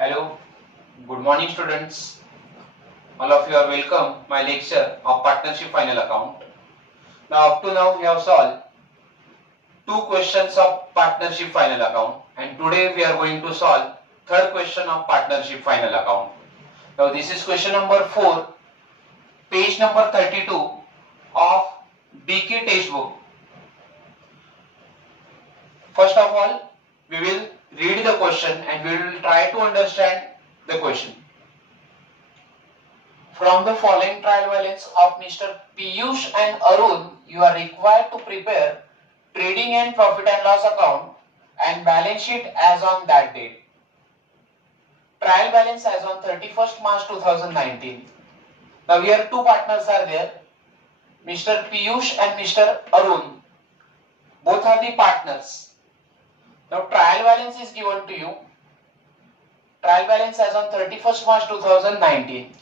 Hello, good morning students. All of you are welcome my lecture of partnership final account. Now up to now we have solved two questions of partnership final account and today we are going to solve third question of partnership final account. Now this is question number 4, page number 32 of BK textbook. First of all, we will read the question and we will try to understand the question. From the following trial balance of Mr. Piyush and Arun, you are required to prepare trading and profit and loss account and balance sheet as on that date. Trial balance as on 31st March 2019. Now here two partners are there, Mr. Piyush and Mr. Arun. Both are the partners. Now trial balance is given to you. Trial balance as on 31st March 2019.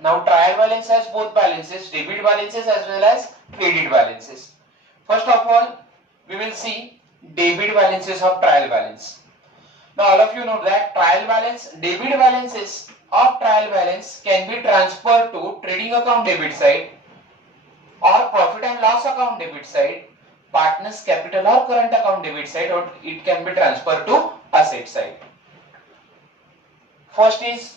Now trial balance has both balances, debit balances as well as credit balances. First of all, we will see debit balances of trial balance. Now all of you know that trial balance, debit balances of trial balance can be transferred to trading account debit side or profit and loss account debit side, partners capital or current account debit side, or it can be transferred to asset side. First is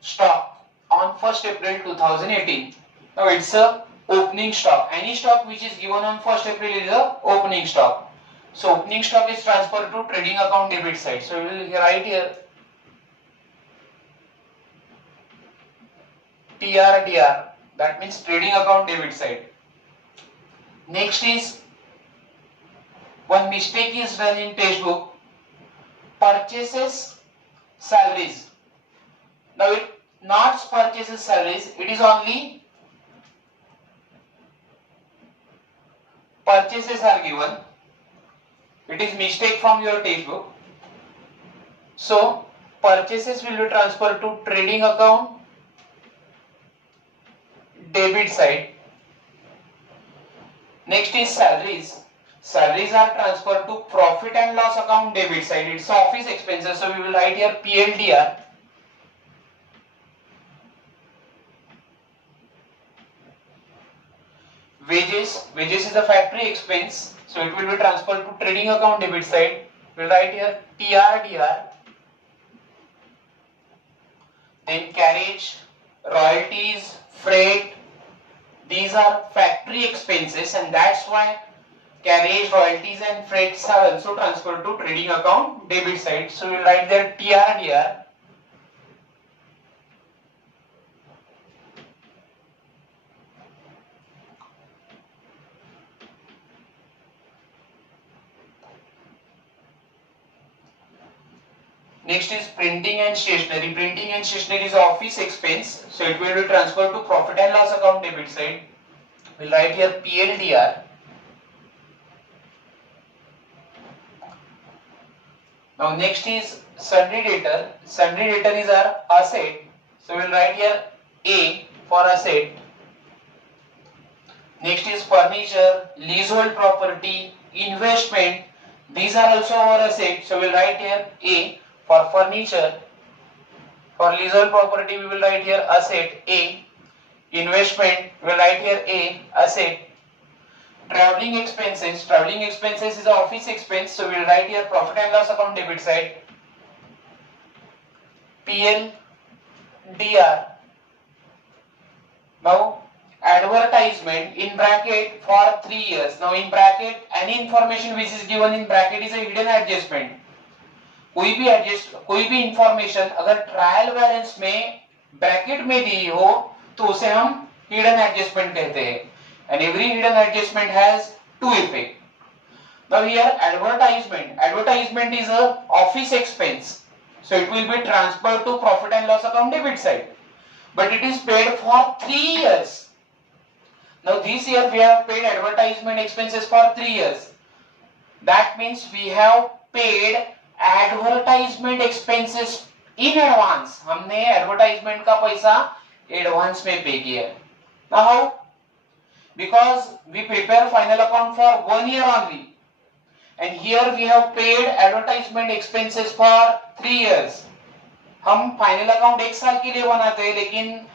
stock on 1st April 2018. Now it's a opening stock. Any stock which is given on 1st April is a opening stock. So opening stock is transferred to trading account debit side. So we will write here TRDR, that means trading account debit side. Next is one mistake is done in textbook, purchases salaries. Now it not purchases salaries, it is only purchases are given. It is mistake from your textbook. So purchases will be transferred to trading account debit side. Next is salaries. Salaries are transferred to profit and loss account debit side. It's office expenses. So we will write here PLDR. Wages is a factory expense, so it will be transferred to trading account debit side. We'll write here TRDR. Then carriage, royalties, freight, these are factory expenses, and that's why carriage, royalties and freights are also transferred to trading account debit side. So we'll write there TRDR. Next is printing and stationery. Printing and stationery is office expense, so it will be transferred to profit and loss account debit side. We'll write here PLDR. Now next is sundry debtor. Sundry debtor is our asset, so we'll write here A for asset. Next is furniture, leasehold property, investment. These are also our asset, so we'll write here A. For furniture, for leasehold property, we will write here asset A. Investment, we will write here A, asset. Traveling expenses is an office expense, so we will write here profit and loss account debit side. PLDR. Now advertisement in bracket for 3 years. Now in bracket, any information which is given in bracket is a hidden adjustment. कोई भी information अगर trial balance में bracket में दी हो तो उसे हम hidden adjustment कहते हैं, and every hidden adjustment has to effect. Now here advertisement is a office expense, so it will be transferred to profit and loss account debit side, but it is paid for 3 years. Now this year we have paid advertisement expenses for 3 years. That means we have paid advertisement expenses in advance. हमने advertisement का पैसा advance में pay किया. Now because we prepare final account for 1 year only, and here we have paid advertisement expenses for 3 years. हम final account 1 साल के लिए बनाते हैं, लेकिन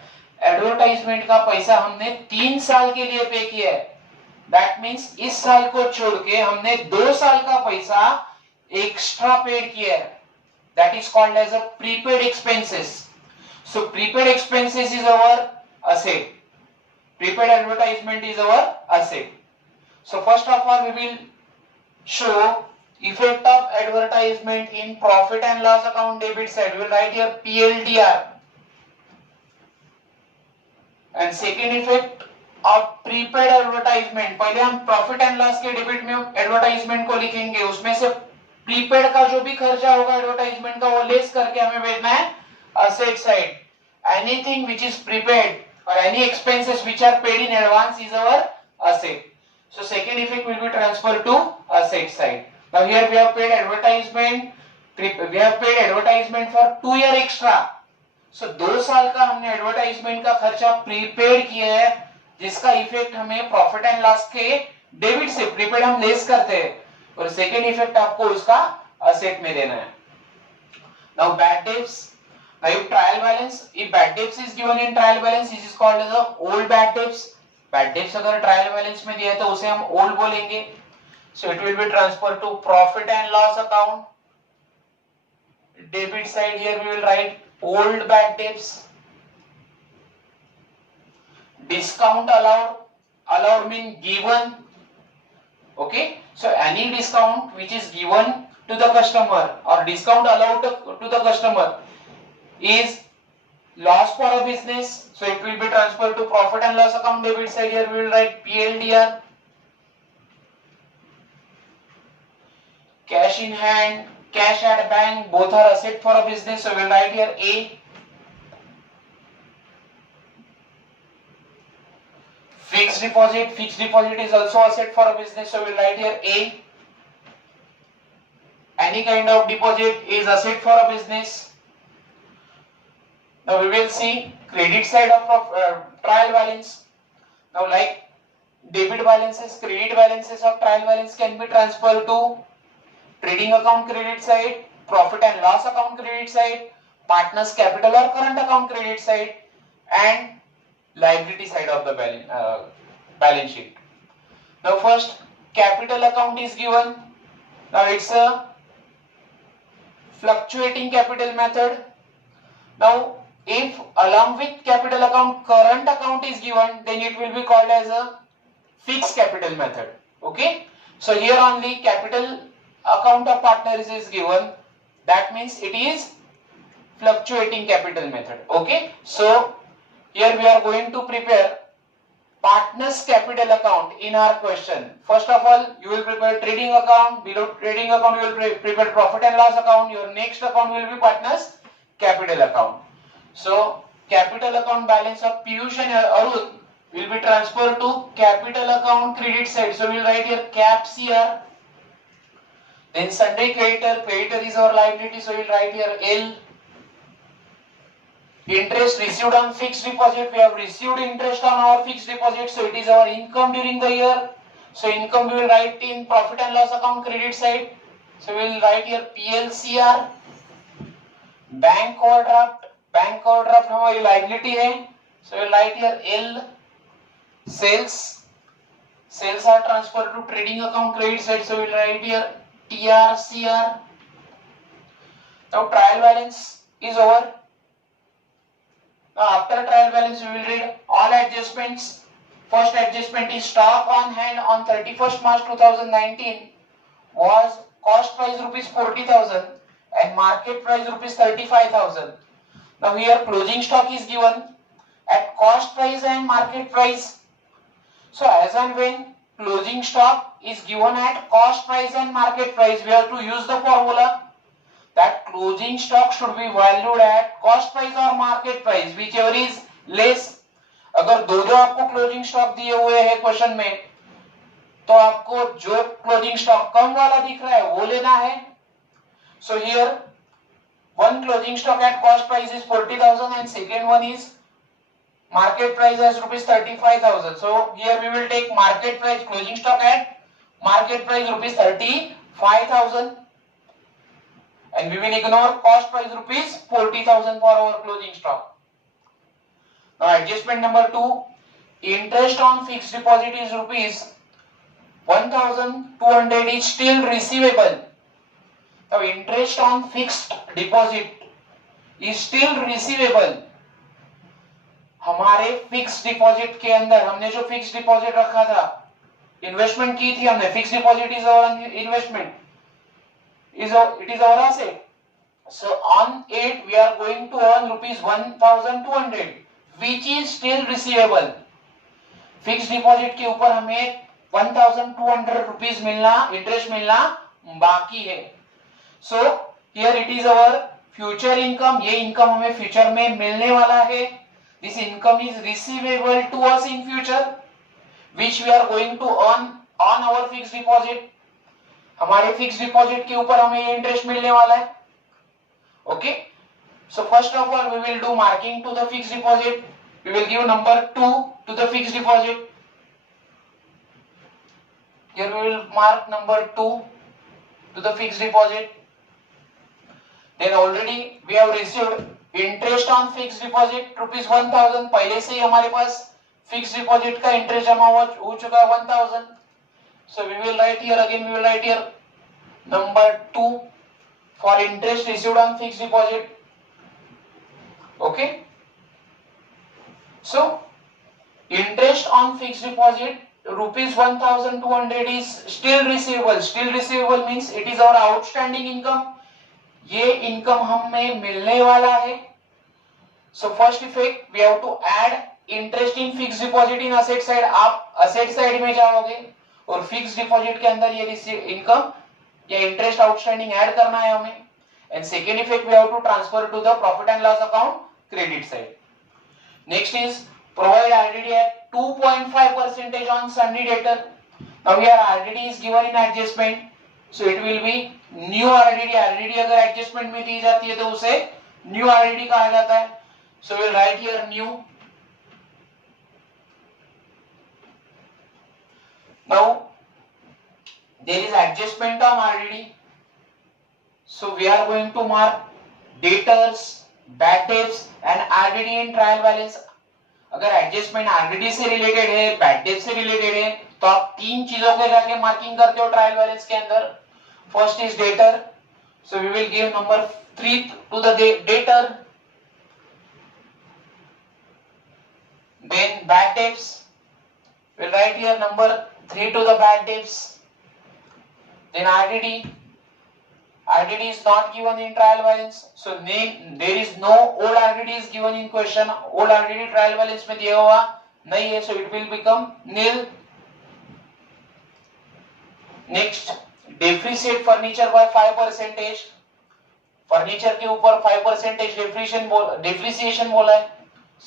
एडवर्टाइजमेंट का पैसा हमने 3 साल के लिए पे किया है। दैट मीन्स इस साल को छोड़ के हमने 2 साल का पैसा एक्स्ट्रा पेड किया है। That is called as a prepaid expenses. So prepaid expenses is our asset. Prepaid advertisement is our asset. So first of all, we will show effect of advertisement in profit and loss account debit side. We will write here PLDR. And second effect of prepaid advertisement. पहले हम profit and loss के debit में advertisement को लिखेंगे, उसमें से prepaid का जो भी खर्चा होगा एडवर्टाइजमेंट का वो लेस करके हमें भेजना है asset side. Anything which is prepaid or any expenses which are paid in advance is our asset. So second effect will be transferred to asset side. Now here we have paid advertisement. We have paid advertisement for 2 year extra. So 2 साल का हमने advertisement का खर्चा prepaid किया है, जिसका effect हमें profit and loss के डेबिट से प्रीपेड हम लेस करते हैं, और सेकेंड इफेक्ट आपको उसका असेट में देना है. Now bad debts. Now if trial balance, if bad debts is given in trial balance, this is called as a old bad debts. Bad debts अगर trial balance में दिया है तो उसे हम old बोलेंगे. So it will be transferred to profit and loss account. Debit side here we will write old bad debts. Discount allowed. Allowed mean given. Okay. So any discount which is given to the customer or discount allowed to the customer is loss for a business, so it will be transferred to profit and loss account debit side. Here we will write PLDR. Cash in hand, cash at bank, both are asset for a business, so we will write here A. Fixed deposit is also asset for a business, so we will write here A. Any kind of deposit is asset for a business. Now we will see credit side of trial balance. Now like debit balances, credit balances of trial balance can be transferred to trading account credit side, profit and loss account credit side, partners capital or current account credit side, and liability side of the balance sheet. Now first capital account is given. Now it's a fluctuating capital method. Now if along with capital account current account is given, then it will be called as a fixed capital method. Okay, so here only capital account of partners is given, that means it is fluctuating capital method. Okay, so here we are going to prepare partners capital account in our question. First of all, you will prepare trading account. Below trading account you will prepare profit and loss account. Your next account will be partners capital account. So capital account balance of Piyush and Arun will be transferred to capital account credit side. So we will write here cap CR. Then sundry creditor is our liability, so we will write here L. Interest received on fixed deposit, we have received interest on our fixed deposit, so it is our income during the year. So income we will write in profit and loss account credit side. So we will write here PLCR. Bank overdraft हमारी liability है, so we write here L. Sales are transfer to trading account credit side, so we write here TRCR. Now trial balance is over. Now after trial balance we will read all adjustments. First adjustment is stock on hand on 31st March 2019 was cost price rupees 40,000 and market price rupees 35,000. Now here closing stock is given at cost price and market price. So as and when closing stock is given at cost price and market price, we have to use the formula that closing stock should be valued at cost price or market price, whichever is less. अगर दो आपको closing stock दिए हुए हैं question में, तो आपको जो क्लोजिंग स्टॉक कम वाला दिख रहा है वो लेना है. So here one closing stock at cost price is 40,000 and second one is market price as rupees 35,000. So here we will take market price, closing stock at market price rupees 35,000. and we will ignore cost price rupees 40,000 for our closing stock. Now adjustment number 2, interest on fixed deposit is rupees 1,200 is still receivable. Now interest on fixed deposit is still receivable. हमारे fix deposit के अंदर हमने जो fix deposit रखा था, investment की थी हमने, fix deposit is our investment, it is our asset. So on it we are going to earn rupees 1,200 which is still receivable. Fix deposit के ऊपर हमें 1,200 रुपीज मिलना, इंटरेस्ट मिलना बाकी है. So here it is our future income. ये income हमें future में मिलने वाला है. This income is receivable to us in future which we are going to earn on our fix deposit. हमारे फिक्स डिपॉजिट के ऊपर हमें ये इंटरेस्ट मिलने वाला है. Okay, so first of all we will do marking to the fix deposit. We will give number 2 to the fixed deposit. Here we will mark number 2 to the fixed deposit. Then already we have received interest on fixed deposit rupees 1,000. पहले से ही हमारे पास fixed deposit का interest जमा हो चुका है 1,000. So we will write here again. We will write here number 2 for interest received on fixed deposit. Okay. So interest on fixed deposit rupees 1,200 is still receivable. Still receivable means it is our outstanding income. ये income हमें मिलने वाला है. So first effect we have to add interest in fixed deposit in asset side. आप asset side में जाओगे और fixed deposit के अंदर ये इनकम या interest outstanding ऐड करना है हमें. And second effect we have to transfer to the profit and loss account credit side. Next is provide RDD at 2.5% on Sunny debtor. Now here RDD is given in adjustment, so it will be new RDD. RDD अगर adjustment में दी जाती है तो उसे new RDD कहा जाता है. So we'll write here new. Now there is adjustment on RDD, so we are going to mark debtors, bad debts and RDD in trial balance. अगर एडजस्टमेंट आरडीडी से रिलेटेड है, बैड डेट से related है, तो आप तीन चीजों के जाके मार्किंग करते हो ट्रायल बैलेंस के अंदर. First is debtor, so we will give number 3 to the debtor. Then bad debts, we'll write here number 3 to the bad debts. Then RDD is not given in trial balance, so there is no old RDD is given in question. Old RDD trial balance में दिया हुआ नहीं है, so it will become nil. Next, depreciate furniture by 5%. Furniture के ऊपर 5% depreciation बोला है,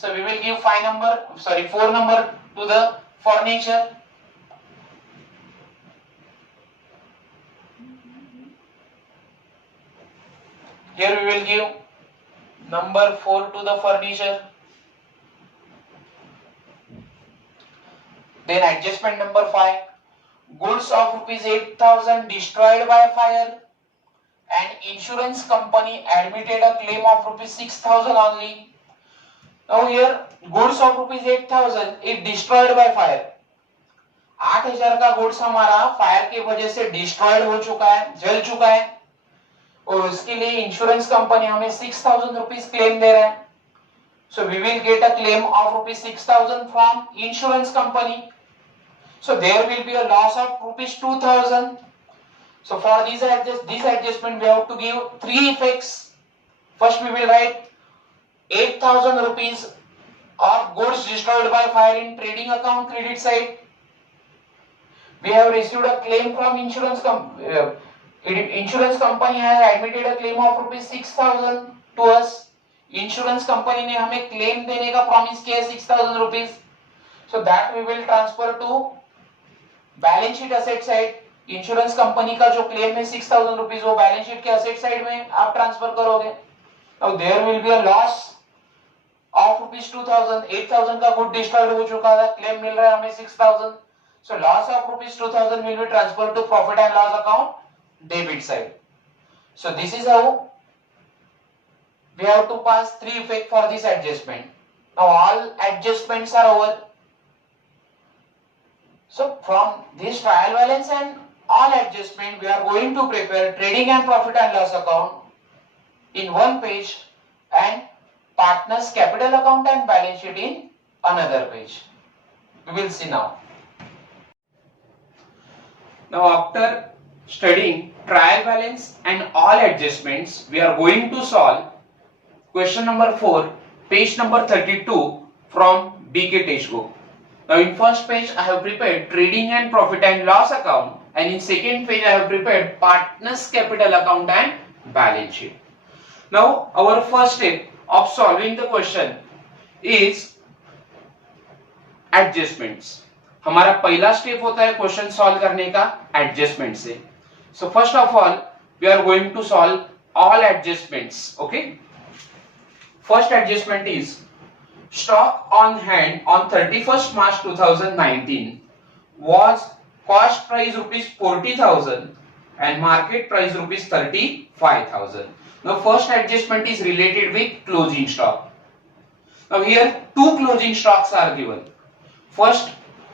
so we will give 4 number to the furniture. Here we will give number 4 to the furniture. Then adjustment number 5, goods of rupees 8,000 destroyed by fire and insurance company admitted a claim of rupees 6,000 only. Now here goods of rupees 8,000 is destroyed by fire. 8,000 का goods हमारा fire की वजह से destroyed हो चुका है, जल चुका है, और उसके लिए इंश्योरेंस कंपनी हमें 6,000 रुपीज क्लेम दे रहा है. So we will get a claim of rupees 6,000 from insurance company. So there will be a loss of rupees 2,000. So for this adjustment we have to give 3 effects. First we will write 8,000 rupees of goods destroyed by fire in trading account credit side. We have received a claim from insurance company. Insurance company has admitted a claim of rupees 6,000 to us. Insurance company ने हमें claim देने का promise किया है 6,000 rupees. So that we will transfer to balance sheet asset side. Insurance company का जो claim है 6,000 rupees वो balance sheet के asset side में आप transfer करोगे. Now there will be a loss of rupees 2,000. 8,000 का good destroyed हो चुका है, claim मिल रहा है हमें 6,000. So loss of rupees 2,000 will be transferred to profit and loss account debit side. So this is how we have to pass three effect for this adjustment. Now all adjustments are over. So from this trial balance and all adjustment, we are going to prepare trading and profit and loss account in one page and partners capital account and balance sheet in another page. We will see now. Now after studying trial balance and all adjustments, we are going to solve question number 4, page number 32 from BK Textbook. Now in first page I have prepared trading and profit and loss account, and in second page I have prepared partners capital account and balance sheet. Now our first step of solving the question is adjustments. हमारा पहला step होता है question solve करने का adjustment से. So first of all we are going to solve all adjustments. Okay, first adjustment is stock on hand on 31st March 2019 was cost price rupees 40,000 and market price rupees 35,000. Now first adjustment is related with closing stock. Now here two closing stocks are given. First,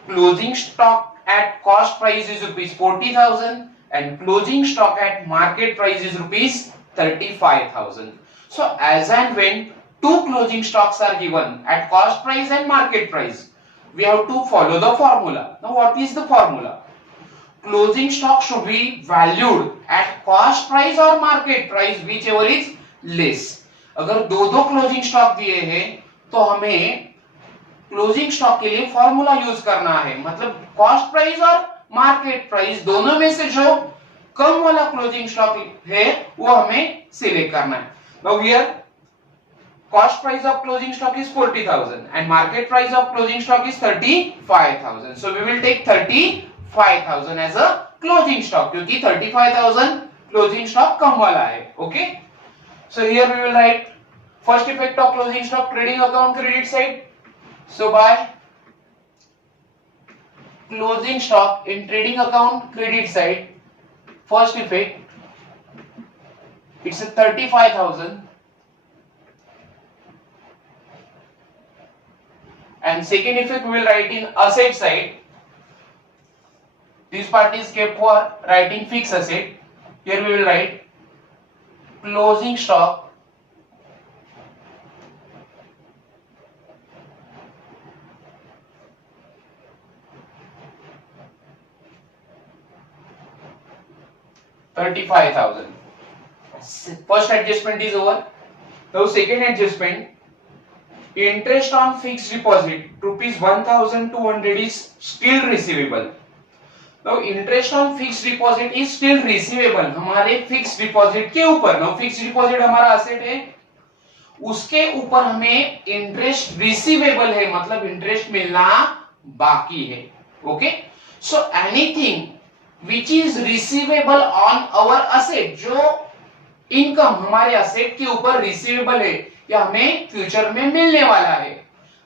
closing stock at cost price is rupees 40,000 and closing stock at market price is rupees 35,000. So as and when two closing stocks are given at cost price and market price, we have to follow the formula. Now what is the formula? Closing stock should be valued at cost price or market price, whichever is less. अगर दो closing stock दिए हैं तो हमें closing stock के लिए formula use करना है. मतलब कॉस्ट प्राइस और मार्केट प्राइस दोनों में से जो कम वाला क्लोजिंग स्टॉक है वो हमें सिलेक्ट करना है. Now here cost price of closing stock is 40,000 and market price of closing stock is 35,000. So we will take 35,000 as a closing stock क्योंकि 35,000 closing stock कम वाला है. Okay, so here we will write first effect of closing stock trading account credit side. So by closing stock in trading account credit side, first effect it's a 35,000 and second effect we will write in asset side. This part is kept for writing fixed asset. Here we will write closing stock $35,000. First adjustment is over. Now second adjustment, interest on fixed deposit rupees 1,200 is still receivable. Now interest on fixed deposit is still receivable हमारे fixed deposit के ऊपर. Now fixed deposit हमारा asset है, उसके ऊपर हमें interest receivable है, मतलब interest मिलना बाकी है. Okay, so anything which is receivable on our asset, जो इनकम हमारे asset के ऊपर receivable है या हमें फ्यूचर में मिलने वाला है,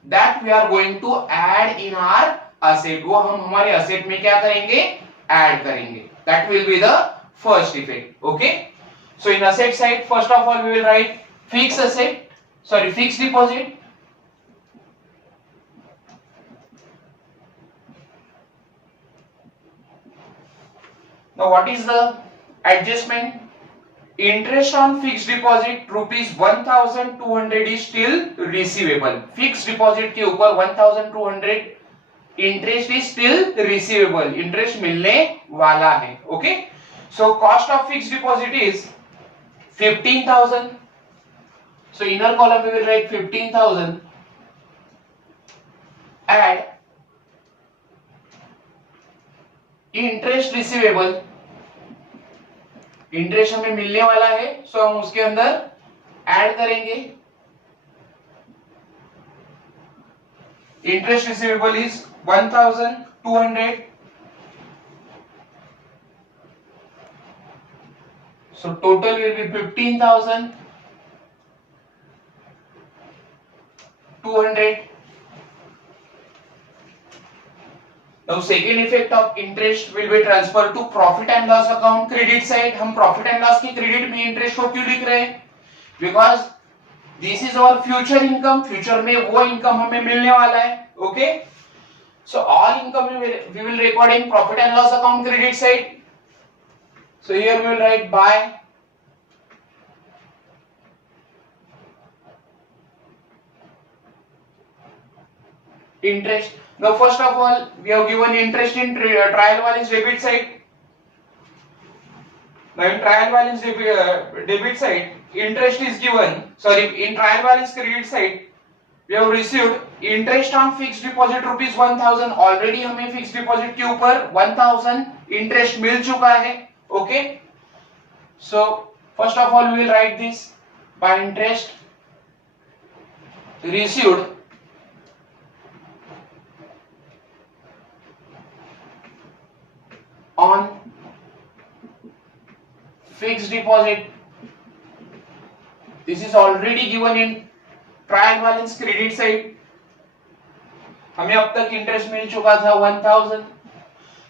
that we are going to add in our asset. वो हम हमारे asset में क्या करेंगे, add करेंगे. That will be the first effect. Okay, so in asset side first of all we will write fixed asset, sorry fixed deposit. Now what is the adjustment? Interest on fixed deposit rupees 1,200 is still receivable. Fixed deposit के ऊपर 1,200 interest is still receivable. Interest मिलने वाला है. Okay, so cost of fixed deposit is 15,000. So inner column we will write 15,000. Add interest receivable, interest हमें मिलने वाला है, सो हम उसके अंदर ऐड करेंगे. Interest receivable is 1,200. So total will be 15,200. Now second effect of interest will be transferred to profit and loss account credit side. हम profit and loss के credit में interest को क्यों लिख रहे हैं? Because this is our future income. Future में वो income हमें मिलने वाला है. Okay? So all income we will record in profit and loss account credit side. So here we will write by interest. Now first of all we have given interest in trial balance debit side. Now in trial balance debit side interest is given. Sorry, in trial balance credit side we have received interest on fixed deposit rupees 1000. Already हमें fixed deposit के ऊपर 1000 interest मिल चुका है. Okay. So first of all we will write this by interest received on fixed deposit. This is already given in trial balance credit side. हमें अब तक interest मिल चुका था 1000.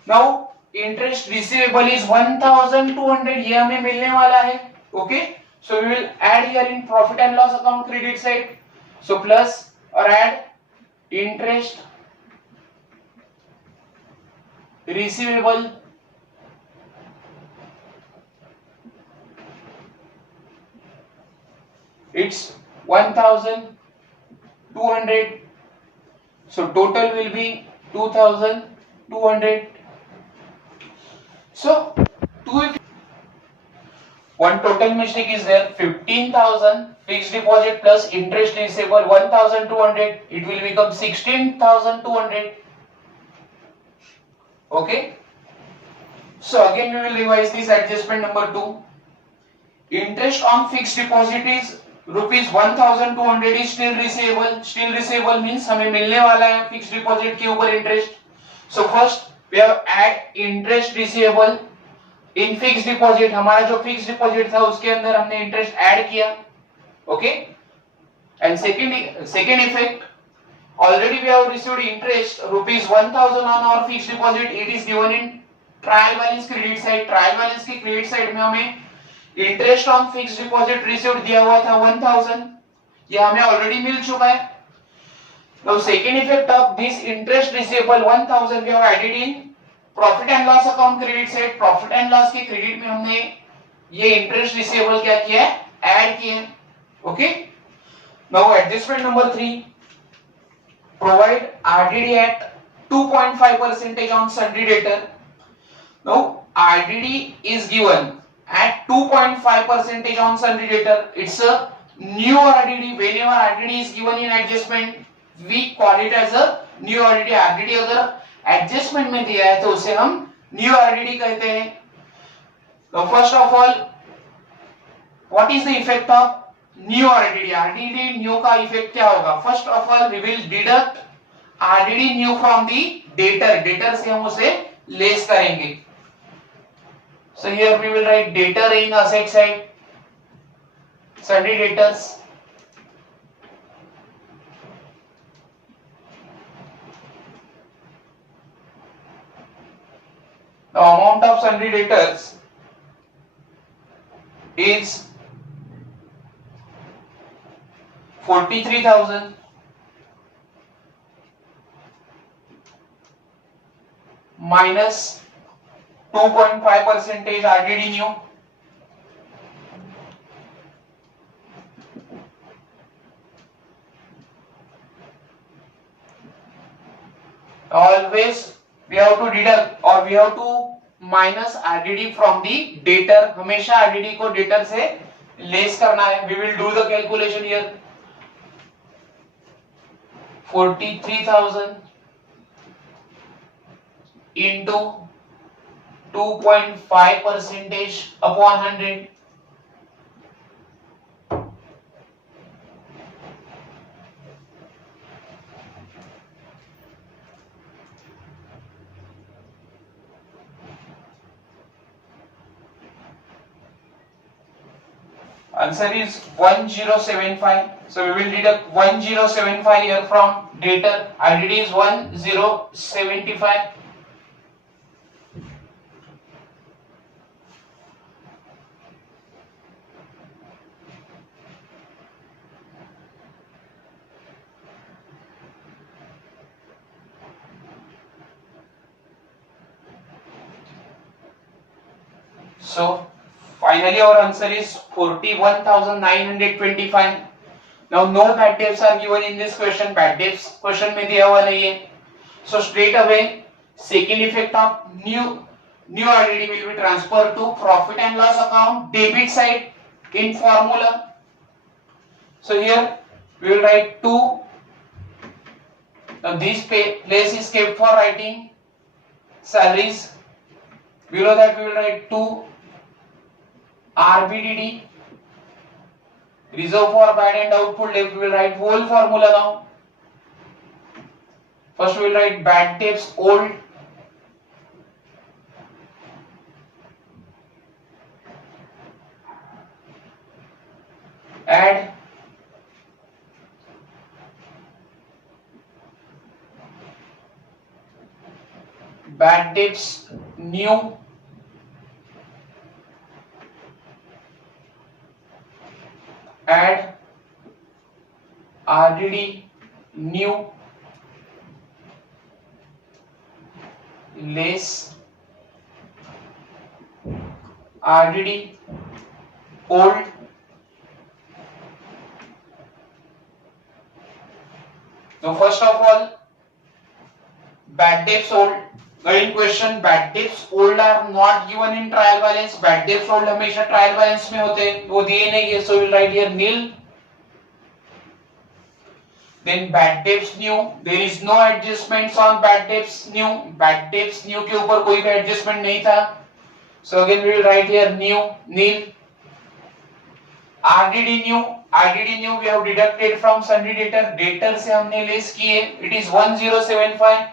Now interest receivable is 1200. ये हमें मिलने वाला है. Okay, so we will add here in profit and loss account credit side. So plus और add interest receivable it's 1200. So total will be 2200. So one total mistake is there. 15,000 fixed deposit plus interest receivable 1200. It will become 16,200. Okay. So again we will revise this adjustment number 2. Interest on fixed deposit is rupees 1200 is still receivable. Still receivable means हमें मिलने वाला है fixed deposit के ऊपर interest. So first we have add interest receivable in fixed deposit. हमारा जो फिक्स्ड डिपॉजिट था उसके अंदर हमने इंटरेस्ट ऐड किया. Okay, and second effect already we have received interest rupees 1000 on our fixed deposit. It is given in trial balance credit side. Trial balance की क्रेडिट साइड में हमें interest on fixed deposit received दिया हुआ था 1000. ये हमें already मिल चुका है. Now second effect of this interest receivable 1000 we have added in profit and loss account credit side. Profit and loss के क्रेडिट में हमने ये इंटरेस्ट रिसीवेबल क्या किया है, ऐड किया है. Okay, now adjustment number 3, provide RDD at 2.5% on sundry debtor. Now RDD is given at 2.5% on sundry debtor. It's a new RDD. Whenever RDD is given in adjustment, we call it as a new RDD. RDD अगर adjustment में दिया है तो उसे हम new RDD कहते हैं. So first of all, what is the effect of new RDD? RDD new का effect क्या होगा? First of all, we will deduct RDD new from the debtor. Debtor से हम उसे less करेंगे. So here we will write debtor in asset side, sundry debtors. The amount of sundry debtors is 43,000 minus 2.5% RDD new. Always we have to deduct or we have to minus RDD from the debtor. हमेशा RDD को debtor से less करना है. We will do the calculation here. 43,000 into 2.5% upon 100. Answer is 1075. So we will deduct 1075 here from debtor. RDD is 1075. So finally our answer is 41,925. Now no bad debts are given in this question. Bad debts question में दिया हुआ नहीं है. So straight away second effect of new RDD will be transferred to profit and loss account debit side in formula. So here we will write 2. Now this place is kept for writing salaries. Below that we will write 2 RBDD, reserve for bad and doubtful debt. We will write whole formula now. First we will write bad debts old, add bad debts new, add RDD new less RDD old. So first of all bad debts old. In question bad debts old are not given in trial balance. Bad debts old हमेशा trial balance में होते हैं, वो दिए नहीं है. So we'll write here nil. Then bad debts new, there is no adjustments on bad debts new. Bad debts new के ऊपर कोई भी adjustment नहीं था. So again we will write here new nil. RDD new we have deducted from sundry debtor. Debtor से हमने less किए. It is 1075.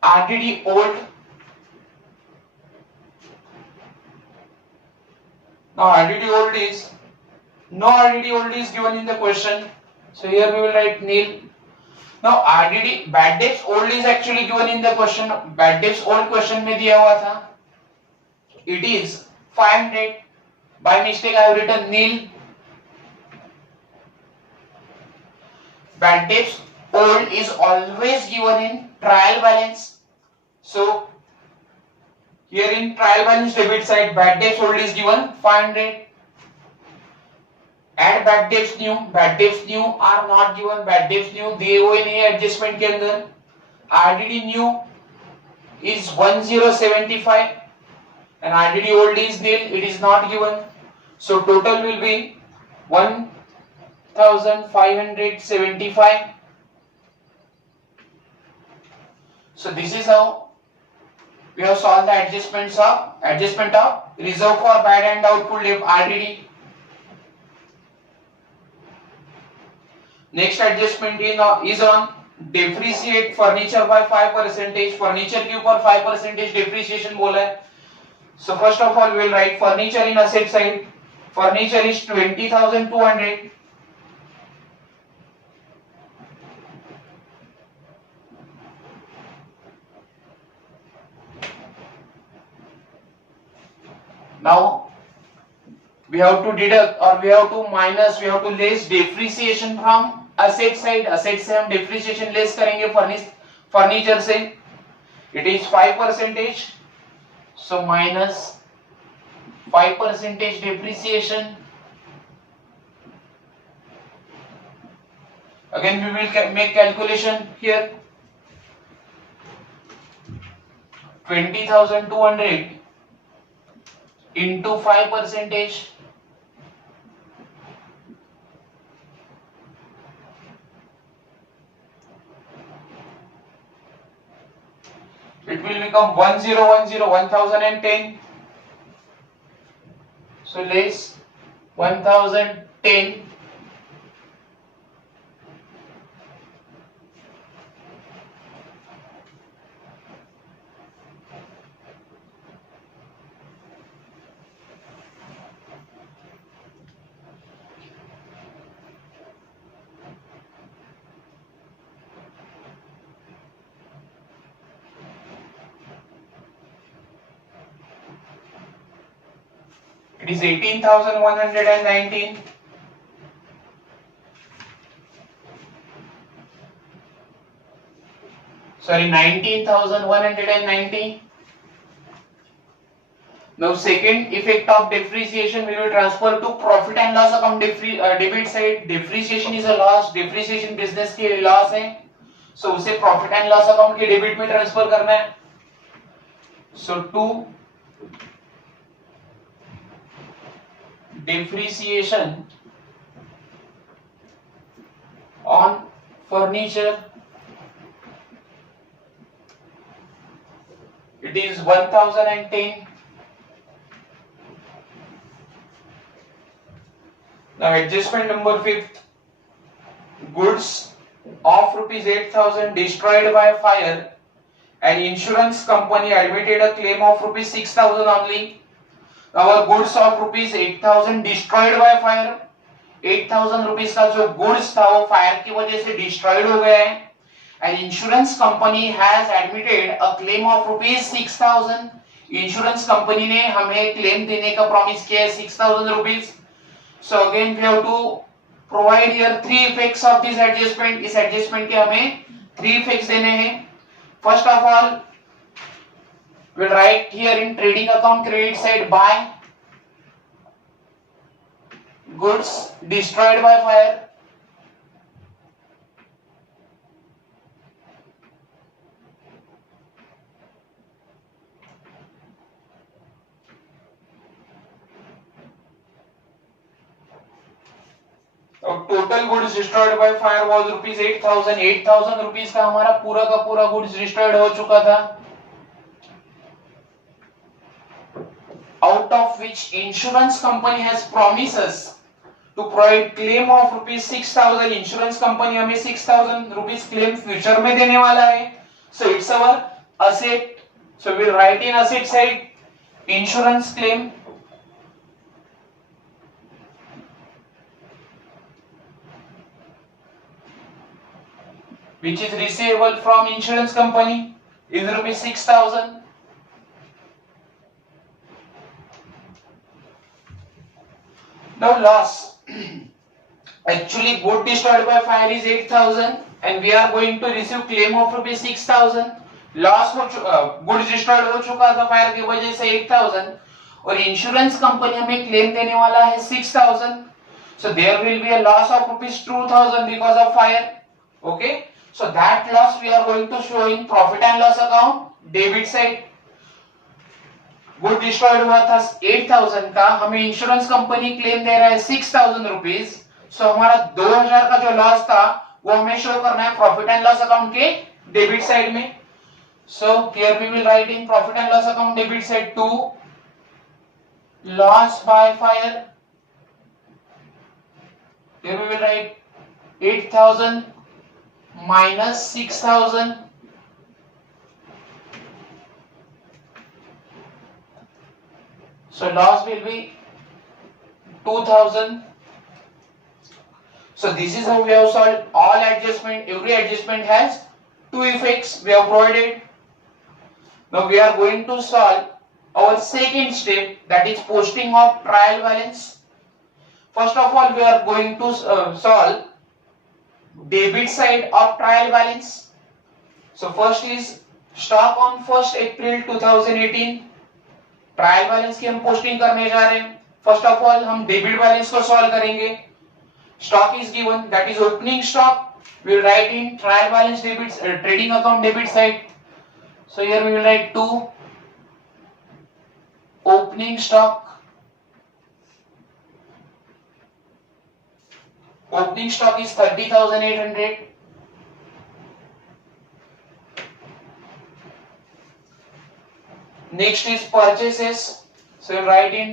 RDD old. Now RDD old is no RDD old is given in the question. So here we will write nil. Now RDD bad debts old is actually given in the question. Bad debts old question में दिया हुआ था. It is 500. By mistake I have written nil. Bad debts old is always given in trial balance. So here in trial balance debit side bad debts old is given 500. Add bad debts new. Bad debts new are not given. Bad debts new दिए हुए नहीं है adjustment के अंदर. RDD new is 1075 and RDD old is nil. It is not given. So total will be 1575. So this is how we have solved the adjustment of reserve for bad and doubtful debt RDD. Next adjustment is on depreciate furniture by 5%. Furniture के ऊपर 5% depreciation बोला है. So first of all we will write furniture in asset side. Furniture is 20,200. Now we have to deduct or we have to minus, we have to less depreciation from asset side. Asset से हम depreciation less करेंगे furniture से. It is 5%. So minus 5% depreciation. Again we will make calculation here. 20,200 into 5%. It will become 1010. So less 1010. It is 18,119. sorry, 19,190. Now second effect of depreciation we will transfer to profit and loss account debit side. Depreciation is a loss, depreciation business के लिए loss है, so उसे profit and loss account के debit में transfer करना है. So to depreciation on furniture, it is 1010. Now adjustment number 5th, goods of rupees 8,000 destroyed by fire, and insurance company admitted a claim of rupees 6,000 only. Our goods of rupees 8,000 destroyed by fire, 8,000 rupees का जो goods था वो fire की वजह से destroyed हो गया है, and insurance company has admitted a claim of rupees 6,000. Insurance company ने हमें क्लेम देने का प्रॉमिस किया है 6,000 rupees. So again we have to provide here three effects of this adjustment. इस adjustment के हमें three effects देने हैं. First of all, we'll write here in trading account credit side, buy goods destroyed by fire. Total goods destroyed by fire was rupees 8,000. 8,000 rupees का हमारा पूरा का पूरा गुड्स डिस्ट्रॉयड हो चुका था, out of which insurance company has promised us to provide claim of rupees 6,000. Insurance company हमें 6,000 rupees claim future में देने वाला है. So it's our asset. So we'll write in asset side insurance claim. Which is receivable from insurance company is rupees 6,000. Now loss. Actually good destroyed by fire is 8,000 and we are going to receive claim of rupees 6,000. Loss हो goods destroyed हो चुका था fire की वजह से 8,000 और insurance company हमें claim देने वाला है 6,000. So there will be a loss of rupees 2,000 because of fire. Okay. So that loss we are going to show in profit and loss account debit side. Good destroyed हुआ था 8,000 का, हमें insurance company claim दे रहा है 6,000 rupees. सो हमारा 2,000 का जो लॉस था वो हमें शो करना है प्रॉफिट एंड लॉस अकाउंट के डेबिट साइड में. So here we will write in profit and loss account debit side to loss by fire. Here we will write 8,000 minus 6,000. So loss will be 2,000. So this is how we have solved all adjustment. Every adjustment has two effects we have provided. Now we are going to solve our second step, that is posting of trial balance. First of all we are going to solve debit side of trial balance. So first is stock on 1st April 2018. Trial balance की हम posting करने जा रहे हैं. First of all हम debit balance को solve करेंगे. Stock is given, that is opening stock. We will write in trial balance debit trading account debit side. So here we will write to opening stock. Opening stock is 30,800. Next is purchases. So you write in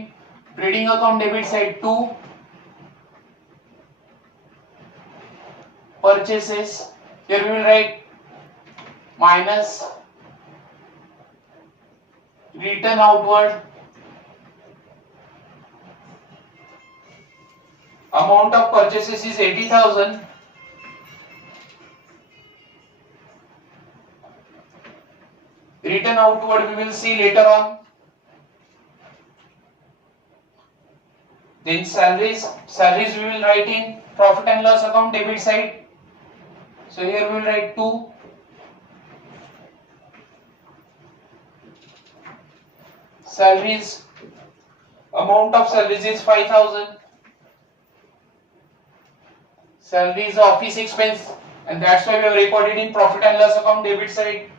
trading account debit side 2 purchases. Here we will write minus return outward. Amount of purchases is 80,000. Return outward we will see later on. Then salaries we will write in profit and loss account debit side. So here we will write 2 salaries, amount of salaries is 5,000. Salary is office expense, and that's why we have recorded in profit and loss account debit side.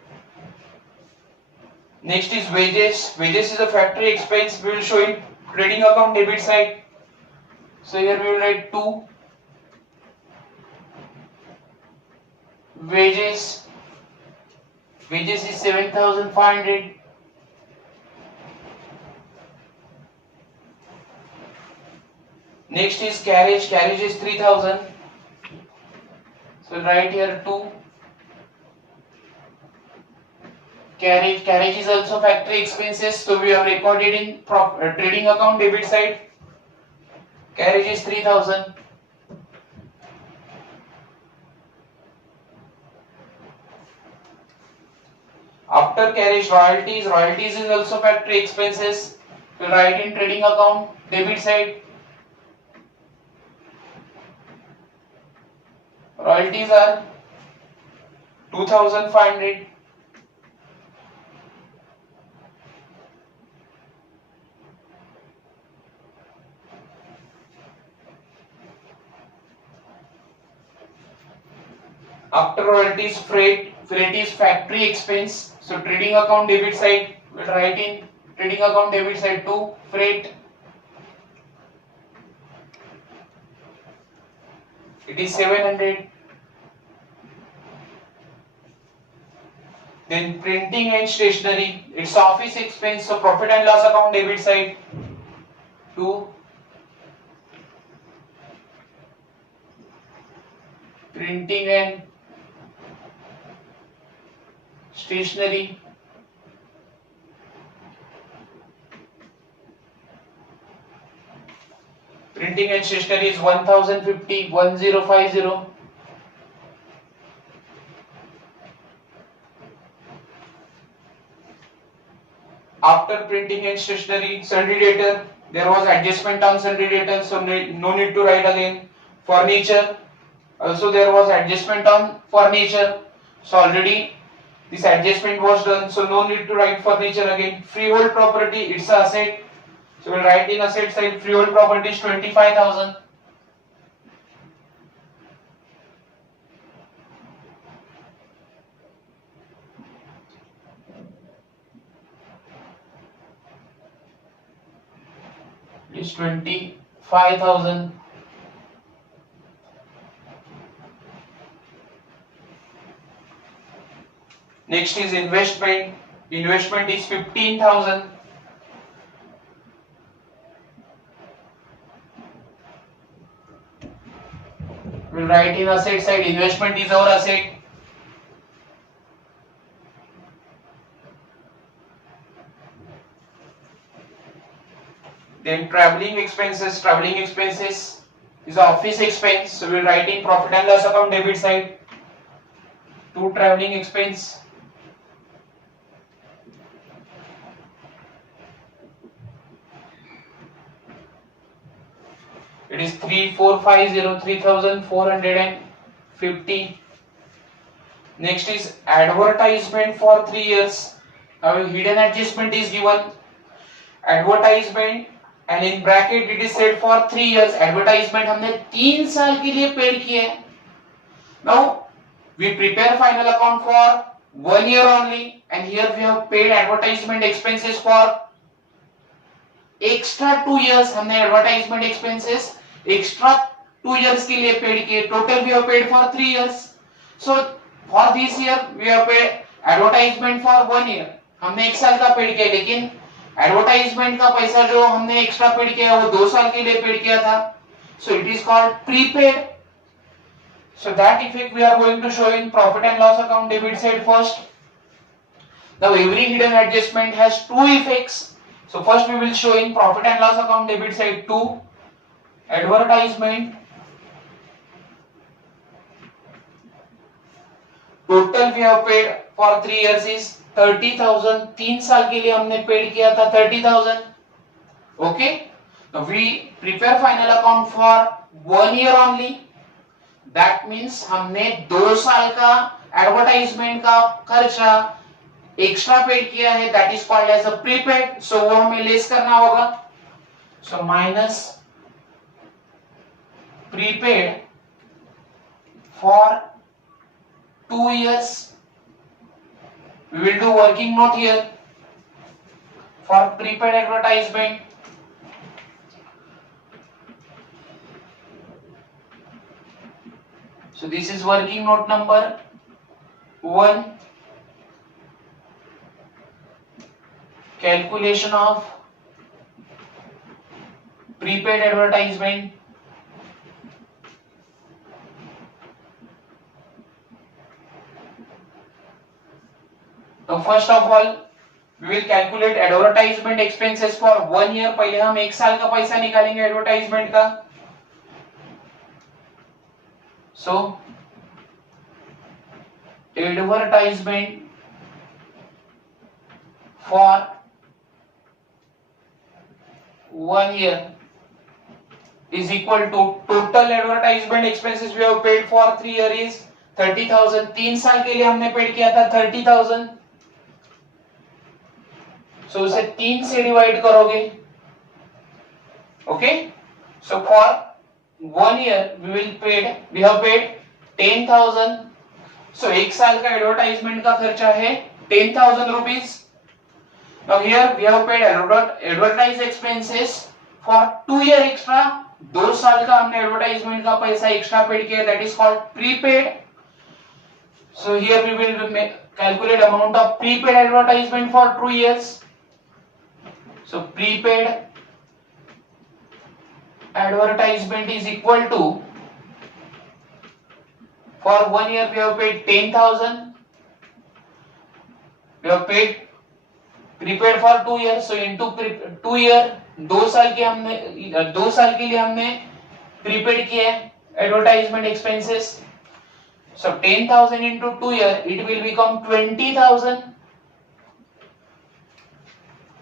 Next is wages. Wages is a factory expense. We will show in trading account debit side. So here we will write 2. Wages. Wages is 7,500. Next is carriage. Carriage is 3,000. So write here 2. Carriage is also factory expenses. So we have recorded in trading account debit side. Carriage is 3,000. After carriage, royalties. Royalties is also factory expenses. We write in trading account debit side. Royalties are 2,500. After royalties, freight is factory expense. So trading account debit side, we'll write in trading account debit side 2, freight. It is 700. Then printing and stationery, it's office expense. So profit and loss account debit side 2. Printing and stationery. Printing and stationery is 1,050, 1050. After printing and stationery, sundry debtor, there was adjustment on sundry debtor, so no need to write again. Furniture, also there was adjustment on furniture, so already this adjustment was done, so no need to write furniture again. Freehold property, it's an asset, so we'll write in asset side freehold property is 25,000. Is 25,000. Next is investment. Investment is 15,000. We'll write in asset side investment is our asset. Then traveling expenses. Traveling expenses is office expense. So we'll write in profit and loss account debit side 2 traveling expense. It is 3,450, 3,450. Next is advertisement for 3 years. Now hidden adjustment is given. Advertisement and in bracket it is said for 3 years. Advertisement हमने 3 साल के लिए paid किया है. Now we prepare final account for 1 year only, and here we have paid advertisement expenses for extra 2 years. हमने advertisement expenses extra 2 years के लिए paid किए. Total we have paid for 3 years. So for this year we have paid advertisement for 1 year. हमने 1 साल का paid किया, लेकिन advertisement का पैसा जो हमने एक्स्ट्रा पेड किया वो 2 साल के लिए पेड किया था. So it is called prepaid. So that effect we are going to show in profit and loss account debit side first. Now every hidden adjustment has 2 effects. So first we will show in profit and loss account debit side 2 advertisement. Total we have paid for 3 years is 30,000. 3 साल के लिए हमने paid किया था 30,000. Okay. Now we prepare final account for 1 year only. That means हमने 2 साल का advertisement का खर्चा एक्स्ट्रा पेड किया है that is called as a prepaid, so वो हमें लेस करना होगा. So minus prepaid for 2 years. We will do working note here for prepaid advertisement. So this is working note number 1. Calculation of prepaid advertisement. So first of all we will calculate advertisement expenses for 1 year. पहले हम 1 साल का पैसा निकालेंगे advertisement का. So advertisement for 1 year is equal to total advertisement expenses we have paid for 3 years is 30,000. 3 साल के लिए हमने पेड किया था 30,000. सो उसे 3 से डिवाइड करोगे. Okay, so for 1 year we have paid 10,000. सो 1 साल का एडवर्टाइजमेंट का खर्चा है 10,000 rupees. Now here we have paid advertise expenses for 2 year extra. 2 साल का हमने एडवर्टाइजमेंट का पैसा एक्स्ट्रा पेड किया, that is called prepaid. So here we will calculate amount of prepaid advertisement for 2 years. So prepaid advertisement is equal to, for 1 year we have paid 10,000. We have paid prepaid for 2 years. So into 2 year 2 साल के लिए हमने prepaid किया advertisement expenses. So 10,000 into 2 year it will become 20,000.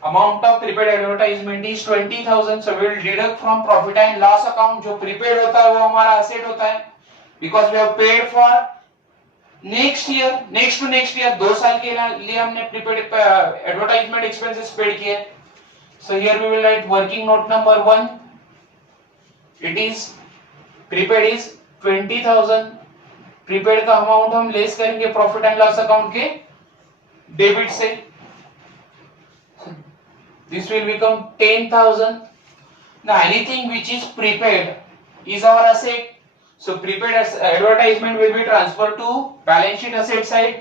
Amount of prepaid advertisement is 20,000. So we will deduct from profit and loss account. जो prepaid होता है वो हमारा asset होता है, because we have paid for next to next year 2 साल के लिए हमने prepaid advertisement expenses paid किए. So here we will write working note number 1. It is prepaid is 20,000. prepaid का amount हम लेस करेंगे profit and loss account के debit से. This will become 10,000. Now anything which is prepaid is our asset. So prepaid advertisement will be transferred to balance sheet asset side.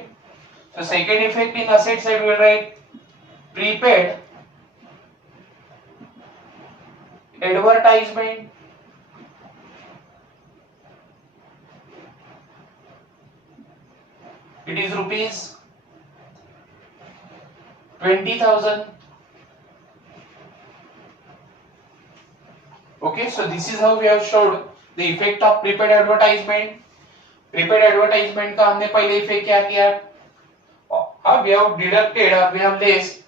So second effect in asset side we will write prepaid advertisement it is rupees 20,000. Okay, so this is how we have showed the effect of prepaid advertisement. Prepaid advertisement का हमने पहले effect क्या किया? We have deducted or we have less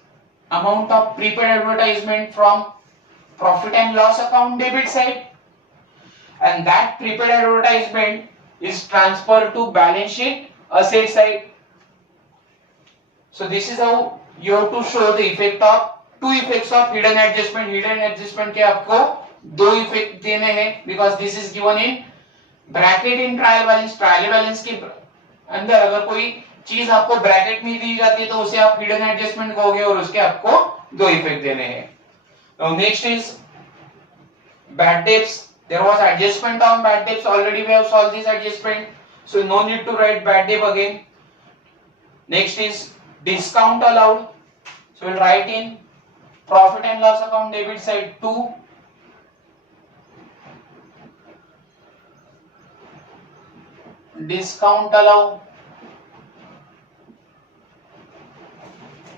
amount of prepaid advertisement from profit and loss account debit side, and that prepaid advertisement is transferred to balance sheet asset side. So this is how you have to show the effect of two effects of hidden adjustment. Hidden adjustment के आपको दो effect देने हैं, because this is given in bracket in trial balance. Trial balance के अंदर अगर कोई चीज आपको ब्रैकेट में दी जाती है तो उसे आप हिडन एडजस्टमेंट कहोगे और उसके आपको दो इफेक्ट देने हैं. Next is bad debts. There was adjustment on bad debts. Already we have solve this adjustment, so no need to write bad debt again. Next is discount allowed. So will write in profit and loss account debit side 2. Discount allowed.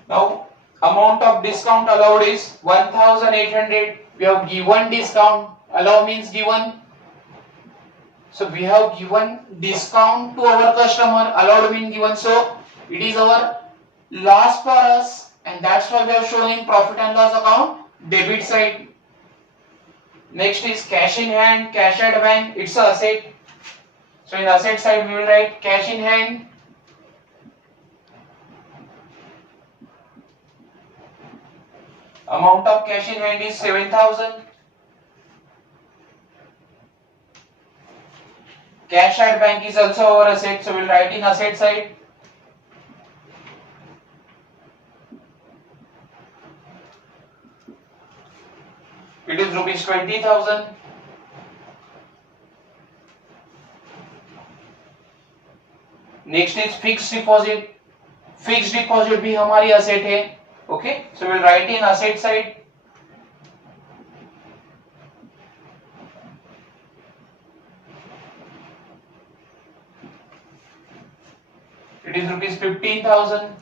Now amount of discount allowed is 1,800. We have given discount. Allow means given. So we have given discount to our customer. Allowed means given. So it is our loss for us, and that's why we have shown in profit and loss account debit side. Next is cash in hand, cash at bank. It's a asset. So in asset side we will write cash in hand Amount of cash in hand is 7,000. Cash at bank is also our asset, so we'll write in asset side. It is rupees 20,000. Next is fixed deposit. Fixed deposit भी हमारी asset है. Okay, so we'll write in asset side. It is rupees 15,000.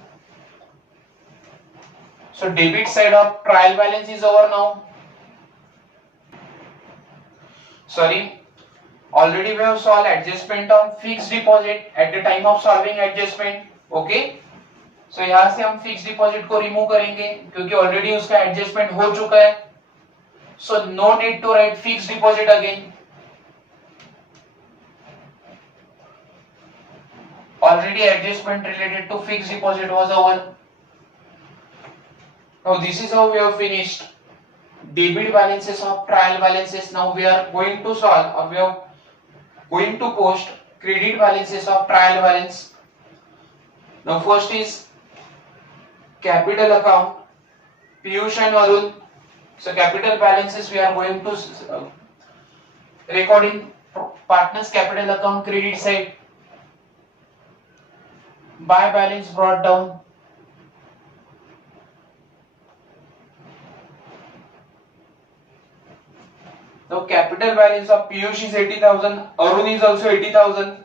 So debit side of trial balance is over now. Sorry, already we have solved adjustment of fixed deposit at the time of solving adjustment. Okay, so यहाँ से हम fixed deposit को remove करेंगे क्योंकि already उसका adjustment हो चुका है. So no need to write fixed deposit again. Already adjustment related to fixed deposit was over. Now this is how we have finished debit balances of trial balances. Now we are going to solve, or we are going to post credit balances of trial balance. Now first is capital account, Piyush and Arun. So capital balances we are going to record in partners capital account credit side. Buy balance brought down. Now capital balance of Piyush is 80,000, Arun is also 80,000.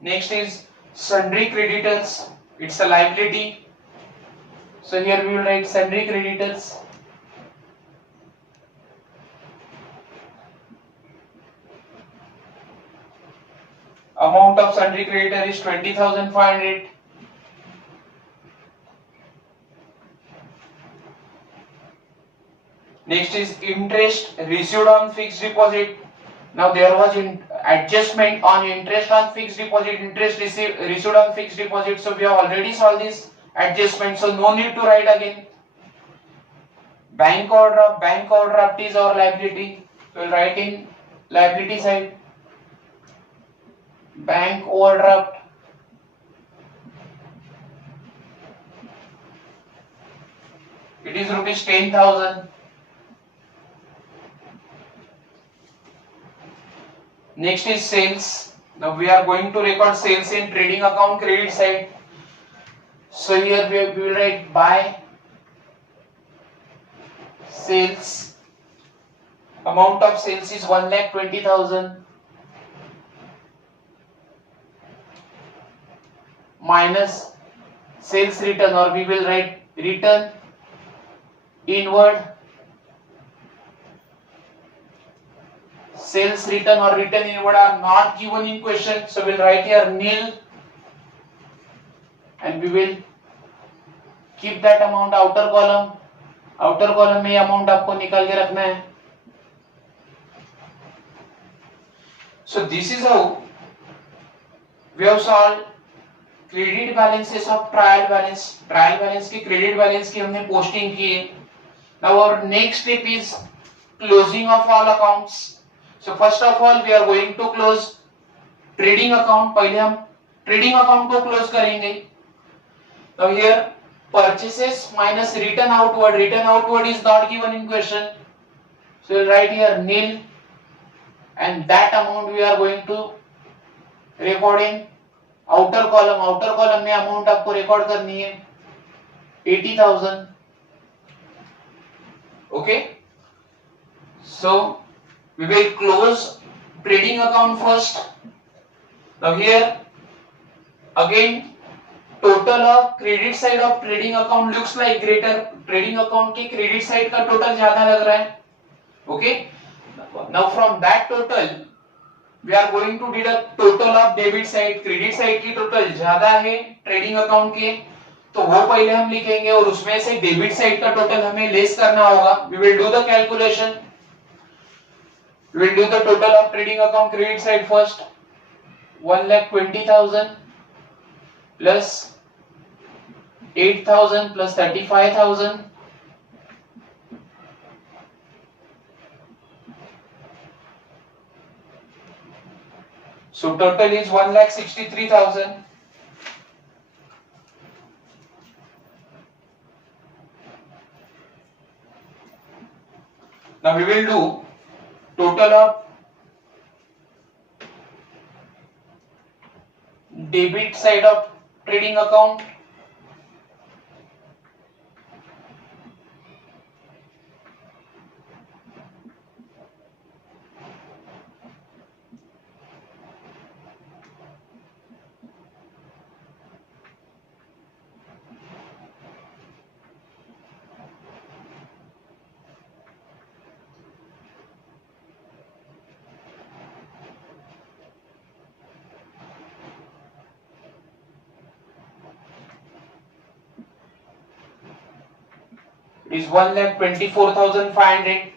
Next is sundry creditors, it's a liability. So here we will write sundry creditors. Amount of sundry creditor is 20,500. Next is interest received on fixed deposit. Now there was adjustment on interest on fixed deposit, interest received on fixed deposit. So we have already solved this adjustment, so no need to write again. Bank overdraft is our liability. We'll write in liability side. Bank overdraft. It is rupees 10,000. Next is sales. Now we are going to record sales in trading account credit side. So here we will write buy sales. Amount of sales is 1,20,000 minus sales return, or we will write return inward. Sales return or return inward are not given in question, so we'll write here nil, and we will keep that amount outer column. Outer column में amount आपको निकाल के रखना है. So this is how we have solved credit balances of trial balance. Trial balance की credit balance की हमने posting की है. Now our next step is closing of all accounts. So first of all we are going to close trading account. पहले हम trading account को close करेंगे. Now here purchases minus return outward. Return outward is not given in question, so we'll write here nil, and that amount we are going to record in outer column. Outer column में amount आपको record करनी है 80,000. Okay, so we will close trading account first. Now here again total of credit side of trading account looks like greater. Trading account की credit side का total ज्यादा लग रहा है. Okay, now from that total we are going to deduct total of debit side. Credit side की total ज्यादा है trading account के, तो वो पहले हम लिखेंगे और उसमें से debit side का total हमें लेस करना होगा. We will do the calculation. We will do the total of trading account credit side first. 1,20,000 plus 8,000 plus 35,000. So total is 1,63,000. Now we will do total of debit side of trading account. Is 1,24,500.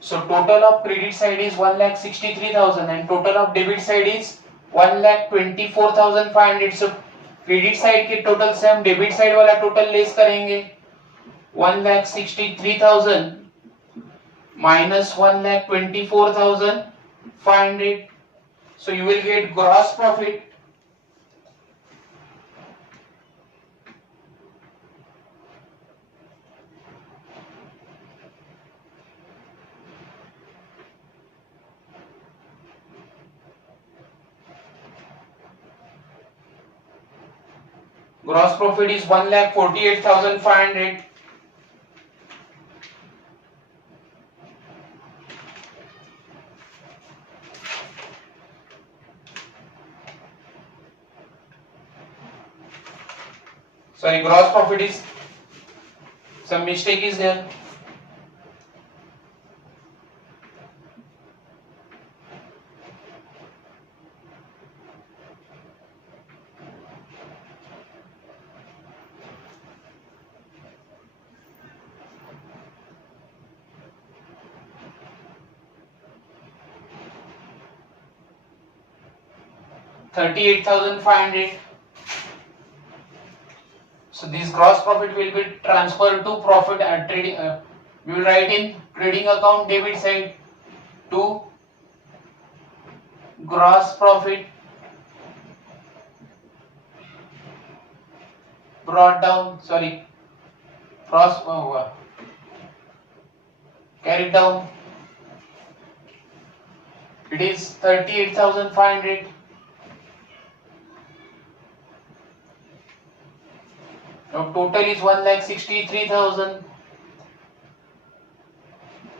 So total of credit side is 1,63,000 and total of debit side is 1,24,500. So credit side के total से हम debit side वाला total less करेंगे 1,63,000 minus 1,24,500. So you will get gross profit. Gross profit is 1,48,500. Sorry, gross profit is some mistake is there. $38,500. So this gross profit will be transferred to profit at trading. We will write in trading account debit side to gross profit brought down. Sorry, carried down. It is 38,500. Now total is 1,63,000.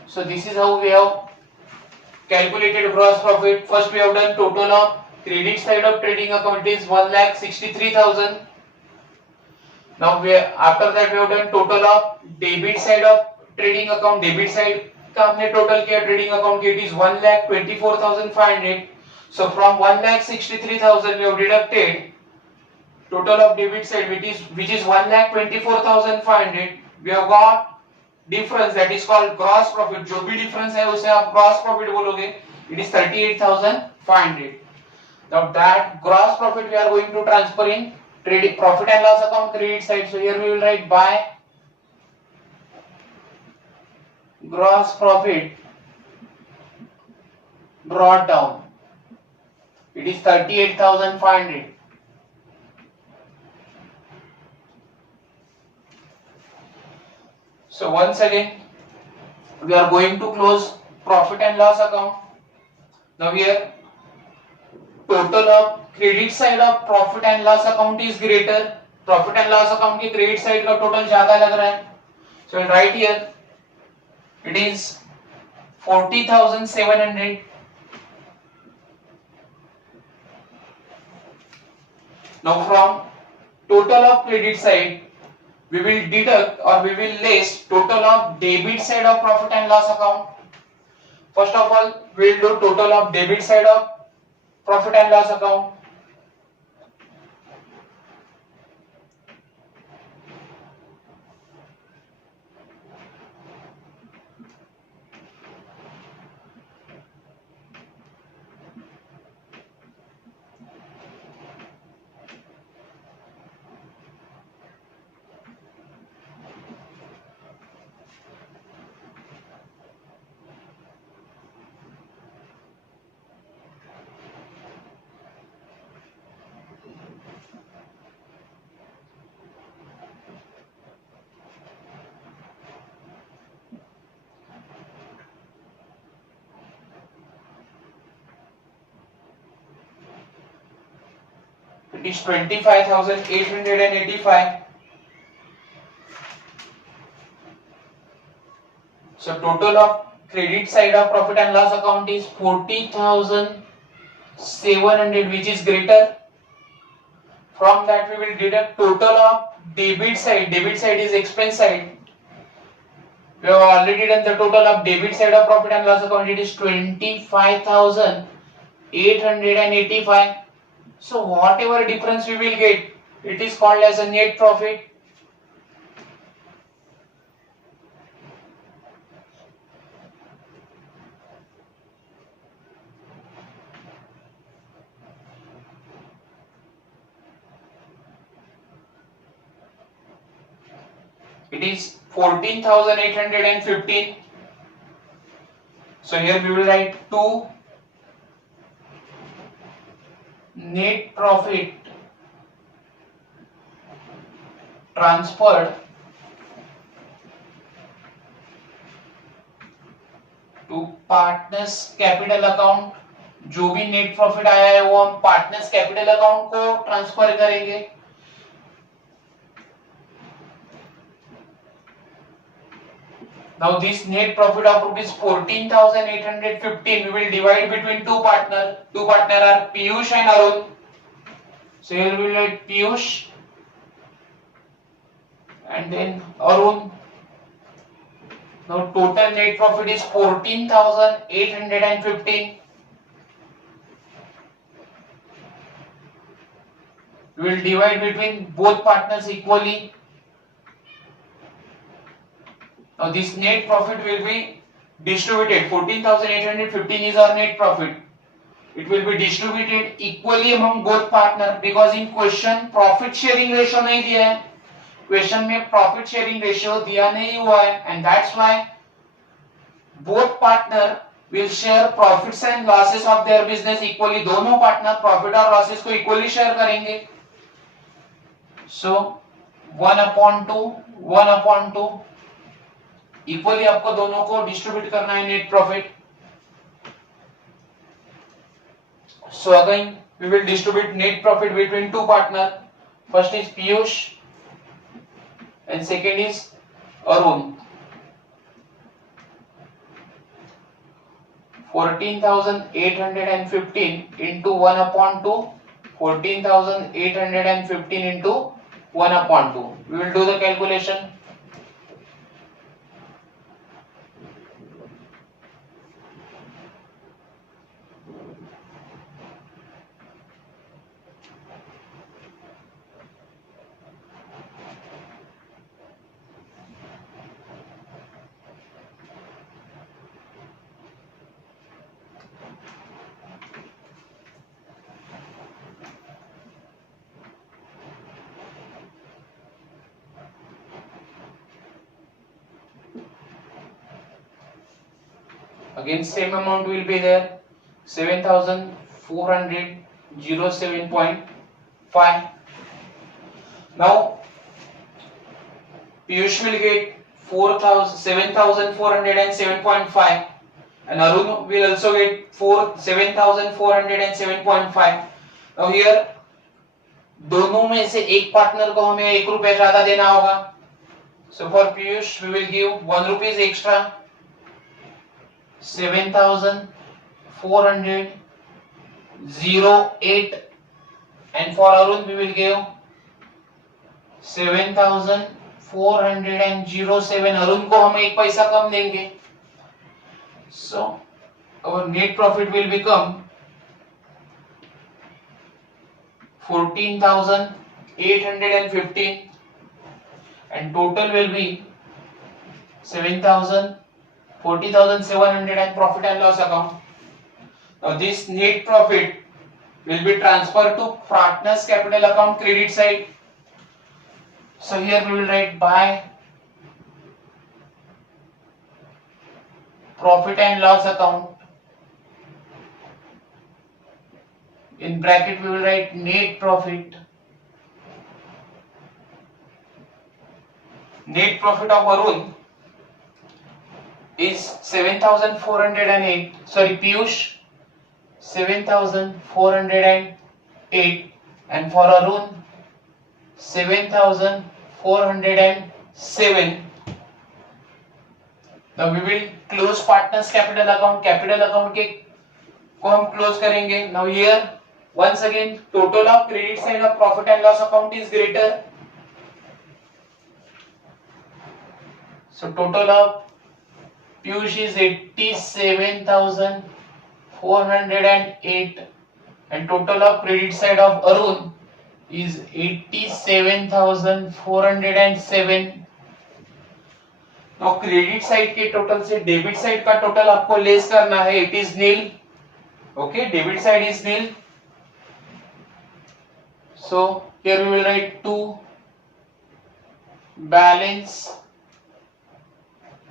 So this is how we have calculated gross profit. First we have done total of credit side of trading account is 1,63,000. Now after that we have done total of debit side of trading account. Debit side का हमने total किया trading account की, it is 1,24,500. So from 1,63,000 we have deducted total of debit side which is 1,24,500. We have got difference that is called gross profit. जो भी difference है उसे आप gross profit बोलोगे. It is 38,500. Now that gross profit we are going to transfer in trading profit and loss account credit side. So here we will write by gross profit brought down. It is 38,500. So once again we are going to close profit and loss account. Now here total of credit side of profit and loss account is greater. Profit and loss account की credit side का total ज़्यादा लग रहा है. So we'll write here it is 40,700. Now from total of credit side we will deduct or we will list total of debit side of profit and loss account. First of all we will do total of debit side of profit and loss account. It is 25,885. So total of credit side of profit and loss account is 40,700, which is greater. From that we will deduct total of debit side. Debit side is expense side. We have already done the total of debit side of profit and loss account. It is 25,885. So whatever difference we will get, it is called as a net profit. It is 14,815. So here we will write 2 net profit transferred to partners capital account. जो भी net profit आया है वो हम partners capital account को transfer करेंगे. Now this net profit of rupees 14,815 we will divide between two partners. Two partners are Piyush and Arun. So here we will write Piyush and then Arun. Now total net profit is 14,815. We will divide between both partners equally. Now this net profit will be distributed. 14,815 is our net profit. It will be distributed equally among both partners because in question profit sharing ratio नहीं दिया है. Question में profit sharing ratio दिया नहीं हुआ है, and that's why both partner will share profits and losses of their business equally. दोनों partner profit और losses को equally share करेंगे. So 1/2, 1/2 इक्वली आपको दोनों को डिस्ट्रीब्यूट करना है net profit. So again we will distribute net profit between two partner. First is Piyush and second is Arun. 14,815 into 1/2. 14,815 into 1/2. We will do the calculation. Again same amount will be there, 7,407.5. Now Piyush will get 7,407.5 and Arun will also get 7,407.5. Now here दोनों में से एक partner को हमें 1 रुपया ज्यादा देना होगा. So for Piyush we will give 1 rupees extra. 7,408 and for Arun we will give 7,407. Arun को हम 1 पैसा कम देंगे. So our net profit will become 14,815 and total will be 40,700 and profit and loss account. Now this net profit will be transferred to partners capital account credit side. So here we will write by profit and loss account. In bracket we will write net profit. Net profit of Arun is 7,408. Sorry, Piyush 7,408 and for Arun 7,407. Now we will close partners capital account के को हम close करेंगे. Now here once again total of credit side of profit and loss account is greater. So total of Piyush is 87,408 and total of credit side of Arun is 87,407. Now credit side के total से debit side का total आपको less करना है. It is nil. Okay, debit side is nil. So here we will write 2 balance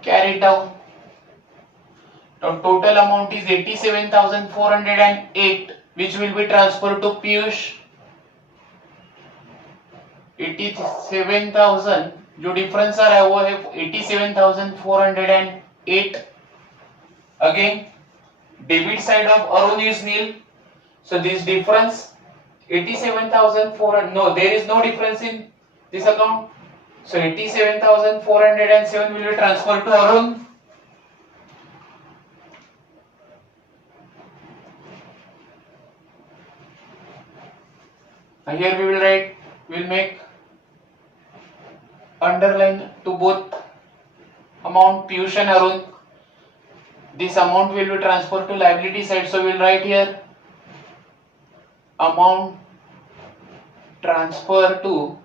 carried out. Now total amount is 87,408 which will be transferred to Piyush. 87,000 जो difference आ रहा है वो है 87,408. Again debit side of Arun is nil, so this difference 87,400, no, there is no difference in this account, so 87,407 will be transferred to Arun. And here we will write, we will make underline to both amount Piyush and Arun. This amount will be transferred to liability side, so we will write here amount transfer to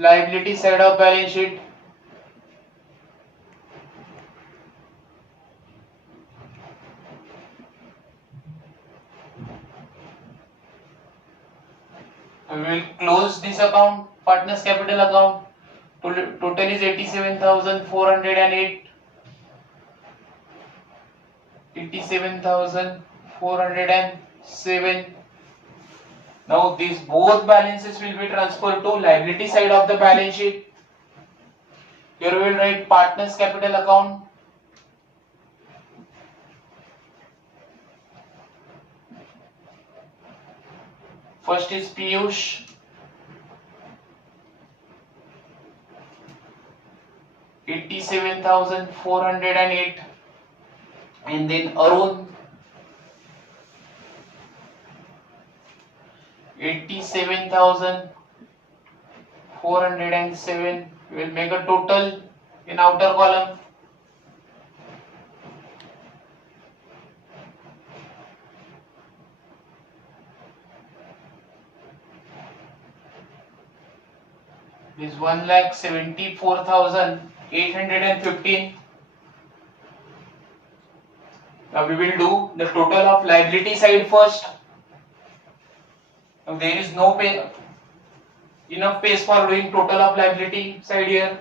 liability side of balance sheet. We will close this account, partners capital account. Total is 87,408. 87,407. Now these both balances will be transferred to liability side of the balance sheet. Here we will write partners capital account. First is Piyush. 87,408 and then Arun 87,407. We will make a total in outer column. This 1,74,815. Now we will do the total of liability side first. Now there is no enough space for doing total of liability side here.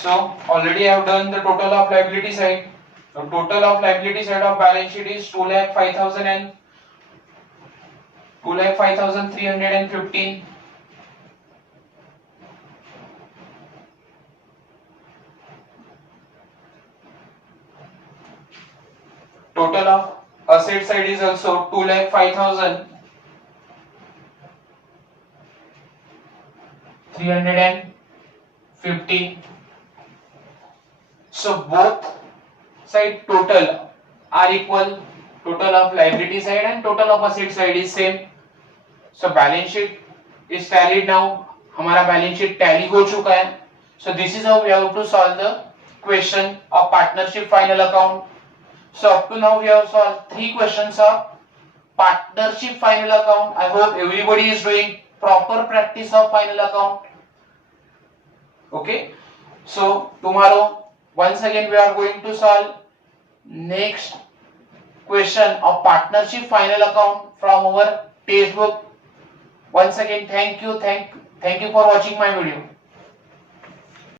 So already I have done the total of liability side. The total of liability side of balance sheet is 2,05,000 and 2,05,315. Total of asset side is also 2,05,350. So both side total are equal. Total of liability side and total of asset side is same. So balance sheet is tallied now. हमारा balance sheet tally हो चुका है. So this is how we have to solve the question of partnership final account. So up to now we have solved 3 questions of partnership final account. I hope everybody is doing proper practice of final account. Okay. So tomorrow once again we are going to solve next question of partnership final account from our textbook. Once again thank you for watching my video.